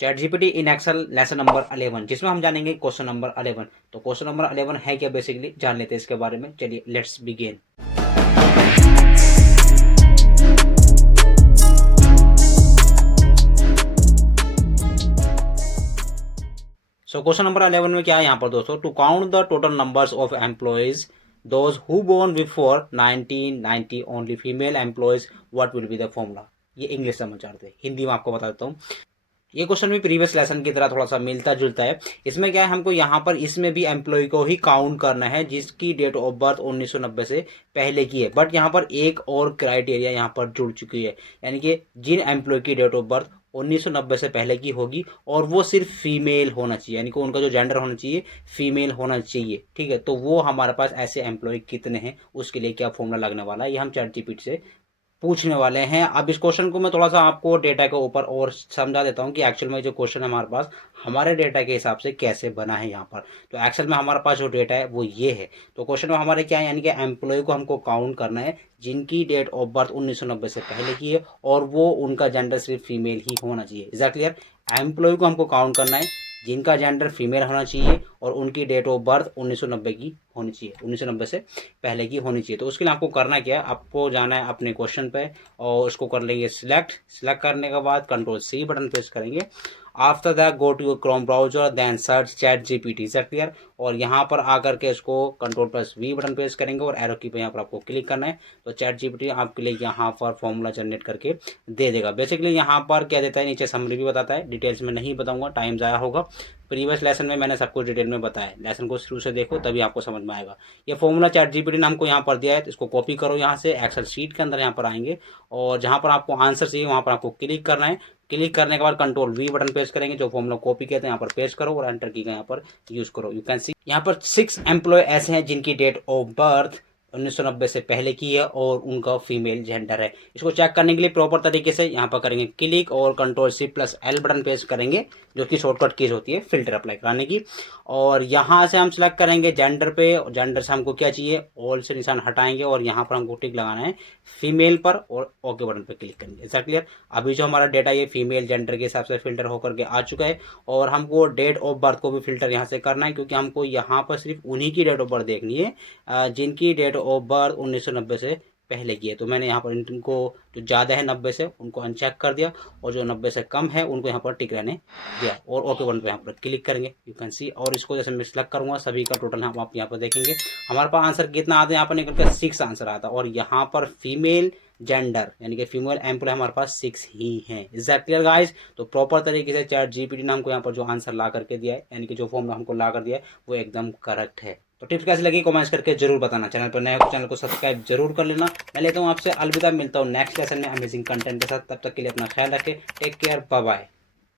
Chat GPT in Excel lesson number 11, जिसमें हम जानेंगे क्वेश्चन नंबर 11। तो क्वेश्चन नंबर 11 है क्या, बेसिकली जान लेते हैं इसके बारे में। चलिए let's begin. So question number 11 में क्या है यहाँ पर दोस्तों, to count the total numbers of employees those who born before 1990 only female employees, what will be the formula. ये इंग्लिश समझ आते हैं, हिंदी में आपको बता देता हूँ। ये क्वेश्चन भी प्रीवियस लेसन की तरह थोड़ा सा मिलता जुलता है। इसमें क्या है, हमको यहाँ पर इसमें भी एम्प्लॉय को ही काउंट करना है जिसकी डेट ऑफ बर्थ 1990 से पहले की है। बट यहाँ पर एक और क्राइटेरिया यहाँ पर जुड़ चुकी है, यानी कि जिन एम्प्लॉय की डेट ऑफ बर्थ 1990 से पहले की होगी और वो सिर्फ फीमेल होना चाहिए, यानी कि उनका जो जेंडर होना चाहिए फीमेल होना चाहिए। ठीक है, तो वो हमारे पास ऐसे एम्प्लॉय कितने हैं, उसके लिए क्या फॉर्मूला लगने वाला है, ये हम चैट जीपीटी से पूछने वाले हैं। अब इस क्वेश्चन को मैं थोड़ा सा आपको डेटा के ऊपर और समझा देता हूँ कि एक्चुअल में जो क्वेश्चन है हमारे पास हमारे डेटा के हिसाब से कैसे बना है यहाँ पर। तो एक्चुअल में हमारे पास जो डेटा है वो ये है। तो क्वेश्चन में हमारे क्या है, यानी कि एम्प्लॉय को हमको काउंट करना है जिनकी डेट ऑफ बर्थ 1990 से पहले की है और वो उनका जेंडर सिर्फ फीमेल ही होना चाहिए। Is that clear? एम्प्लॉय को हमको काउंट करना है जिनका जेंडर फीमेल होना चाहिए और उनकी डेट ऑफ बर्थ 1990 की होनी चाहिए, 1990 से पहले की होनी चाहिए। तो उसके लिए आपको करना क्या है, आपको जाना है अपने क्वेश्चन पे और उसको कर लेंगे सिलेक्ट करने के बाद कंट्रोल सी बटन प्रेस करेंगे। After that go to your Chrome browser, then search ChatGPT. Is that clear? और यहाँ पर आकर के इसको control plus V button press करेंगे और एरो की पे यहाँ पर आपको क्लिक करना है। तो चैट जीपीटी आपके लिए यहाँ पर फॉर्मूला जनरेट करके दे देगा। बेसिकली यहाँ पर क्या देता है, नीचे समरी भी बताता है, डिटेल्स में नहीं बताऊंगा, टाइम ज़ाया होगा। प्रीवियस लेसन में मैंने सब कुछ डिटेल में बताया, लेसन को शुरू से देखो तभी आपको समझ में आएगा। ये फॉर्मूला चैट जीपीटी ने हमको यहाँ पर दिया है, तो इसको कॉपी करो, यहाँ से एक्सेल शीट के अंदर यहाँ पर आएंगे और जहाँ पर आपको आंसर चाहिए वहाँ पर आपको क्लिक करना है। क्लिक करने के बाद कंट्रोल वी बटन प्रेस करेंगे, जो फॉर्मूला कॉपी किया था यहाँ पर पेस्ट करो और एंटर की यहाँ पर यूज करो। यू कैन सी यहाँ पर 6 एम्प्लॉय ऐसे हैं जिनकी डेट ऑफ बर्थ 1990 से पहले की है और उनका फीमेल जेंडर है। इसको चेक करने के लिए प्रॉपर तरीके से यहाँ पर करेंगे क्लिक और control C plus L button press करेंगे, जो कि शॉर्टकट कीज होती है फिल्टर अप्लाई कराने की। और यहाँ से हम सिलेक्ट करेंगे जेंडर पे, जेंडर से हमको क्या चाहिए, ऑल से निशान हटाएंगे और यहाँ पर हमको टिक लगाना है फीमेल पर और ओके बटन पर क्लिक करेंगे। Is that clear? अभी जो हमारा डेटा ये फीमेल जेंडर के हिसाब से फिल्टर होकर के आ चुका है और हमको डेट ऑफ बर्थ को भी फिल्टर यहाँ से करना है, क्योंकि हमको यहाँ पर सिर्फ उन्हीं की डेट ऑफ बर्थ देखनी है जिनकी डेट ऑफ बर्थ 1990 से पहले की है। तो मैंने यहाँ पर इनको जो ज़्यादा है 90 से उनको अनचेक कर दिया और जो 90 से कम है उनको यहाँ पर टिक रहने दिया और ओके बटन पे यहाँ पर क्लिक करेंगे। यू कैन सी, और इसको जैसे मैं सिलेक्ट करूँगा सभी का टोटल आप यहाँ पर देखेंगे हमारे पास आंसर कितना आता है, यहाँ पर निकल कर 6 आंसर आता है और यहाँ पर फीमेल जेंडर यानी कि फीमेल एम्प्लॉय हमारे पास 6 ही हैं। Is that clear guys? तो प्रॉपर तरीके से चैट जीपीटी ने हमको यहाँ पर जो आंसर ला करके दिया है, यानी कि जो फॉर्मूला हमको ला कर दिया है वो एकदम करेक्ट है। तो टिप्स कैसी लगी कमेंट्स करके जरूर बताना। चैनल पर नए हो चैनल को सब्सक्राइब जरूर कर लेना। मैं लेता हूँ आपसे अलविदा, मिलता हूँ नेक्स्ट लेसन में अमेजिंग कंटेंट के साथ। तब तक के लिए अपना ख्याल रखें, टेक केयर, बाय बाय।